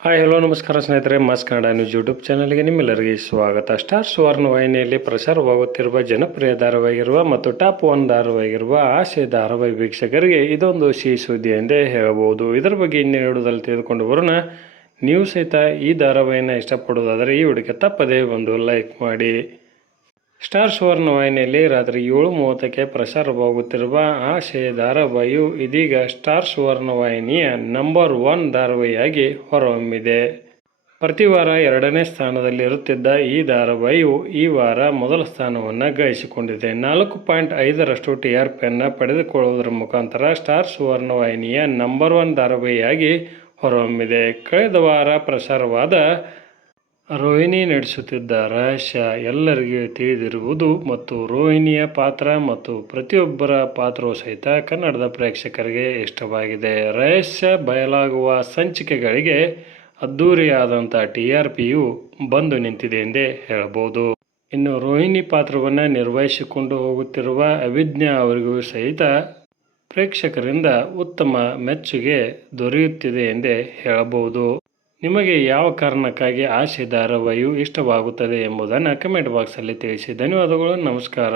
Hi hello ನಮಸ್ಕಾರ ಸ್ನೇಹಿತರೆ, mass Kannada news YouTube ಚಾನಲ್ಗೆ ನಿಮ್ಮೆಲ್ಲರಿಗೆ ಸ್ವಾಗತ. ಸ್ಟಾರ್ ಸುವರ್ಣ ವಾಹಿನಿಯಲ್ಲಿ ಪ್ರಸಾರವಾಗುತ್ತಿರುವ ಜನಪ್ರಿಯ ಧಾರಾವಾಹಿಗಿರುವ ಮತ್ತು ಟಾಪ್ 1 ಧಾರಾವಾಹಿಗಿರುವ ಆಸೆ ಧಾರಾವಾಹಿ ವೀಕ್ಷಕರಿಗೆ ಇದೊಂದು ಸಿಹಿ ಸುದ್ದಿ ಎಂದೇ ಹೇಳಬಹುದು. ಇದರ ಬಗ್ಗೆ ಇನ್ನೇನು ಹೇಳುವುದಲ್ಲಿ ತೆಗೆದುಕೊಂಡು ಬರೋಣ. ನೀವು ಸಹಿತ ಈ ಧಾರಾವಾಹಿಯನ್ನು ಇಷ್ಟಪಡುವುದಾದರೆ ಈ ವಿಡಿಯೋಕ್ಕೆ ತಪ್ಪದೇ ಒಂದು ಲೈಕ್ ಮಾಡಿ. ಸ್ಟಾರ್ ಸುವರ್ಣ ವಾಹಿನಿಯಲ್ಲಿ ರಾತ್ರಿ 7:30ಕ್ಕೆ ಪ್ರಸಾರವಾಗುತ್ತಿರುವ ಆಸೆ ಧಾರಾವಾಹಿಯು ಇದೀಗ ಸ್ಟಾರ್ ಸುವರ್ಣ ವಾಹಿನಿಯ ನಂಬರ್ 1 ಧಾರಾವಾಹಿಯಾಗಿ ಹೊರಹೊಮ್ಮಿದೆ. ಪ್ರತಿ ವಾರ 2ನೇ ಸ್ಥಾನದಲ್ಲಿರುತ್ತಿದ್ದ ಈ ಧಾರಾವಾಹಿಯು ಈ ವಾರ ಮೊದಲ ಸ್ಥಾನವನ್ನು ಗಳಿಸಿಕೊಂಡಿದೆ. 4.5ರಷ್ಟು TRPಯನ್ನು ಪಡೆದುಕೊಳ್ಳುವುದರ ಮುಖಾಂತರ ಸ್ಟಾರ್ ಸುವರ್ಣ ವಾಹಿನಿಯ ನಂಬರ್ 1 ಧಾರಾವಾಹಿಯಾಗಿ ಹೊರಹೊಮ್ಮಿದೆ. ಕಳೆದ ವಾರ ಪ್ರಸಾರವಾದ ರೋಹಿಣಿ ನಡೆಸುತ್ತಿದ್ದ ರಹಸ್ಯ ಎಲ್ಲರಿಗೂ ತಿಳಿದಿರುವುದು ಮತ್ತು ರೋಹಿಣಿಯ ಪಾತ್ರ ಮತ್ತು ಪ್ರತಿಯೊಬ್ಬರ ಪಾತ್ರವೂ ಸಹಿತ ಕನ್ನಡದ ಪ್ರೇಕ್ಷಕರಿಗೆ ಇಷ್ಟವಾಗಿದೆ. ರಹಸ್ಯ ಬಯಲಾಗುವ ಸಂಚಿಕೆಗಳಿಗೆ ಅದ್ಧೂರಿಯಾದಂಥ TRPಯು ಬಂದು ನಿಂತಿದೆ ಎಂದೇ ಹೇಳಬಹುದು. ಇನ್ನು ರೋಹಿಣಿ ಪಾತ್ರವನ್ನು ನಿರ್ವಹಿಸಿಕೊಂಡು ಹೋಗುತ್ತಿರುವ ಅಭಿಜ್ಞಾ ಅವರಿಗೂ ಸಹಿತ ಪ್ರೇಕ್ಷಕರಿಂದ ಉತ್ತಮ ಮೆಚ್ಚುಗೆ ದೊರೆಯುತ್ತಿದೆ ಎಂದೇ ಹೇಳಬಹುದು. ನಿಮಗೆ ಯಾವ ಕಾರಣಕ್ಕಾಗಿ ಆಸೆ ಧಾರಾವಾಹಿಯು ಇಷ್ಟವಾಗುತ್ತದೆ ಎಂಬುದನ್ನು ಕಮೆಂಟ್ ಬಾಕ್ಸಲ್ಲಿ ತಿಳಿಸಿ. ಧನ್ಯವಾದಗಳು. ನಮಸ್ಕಾರ.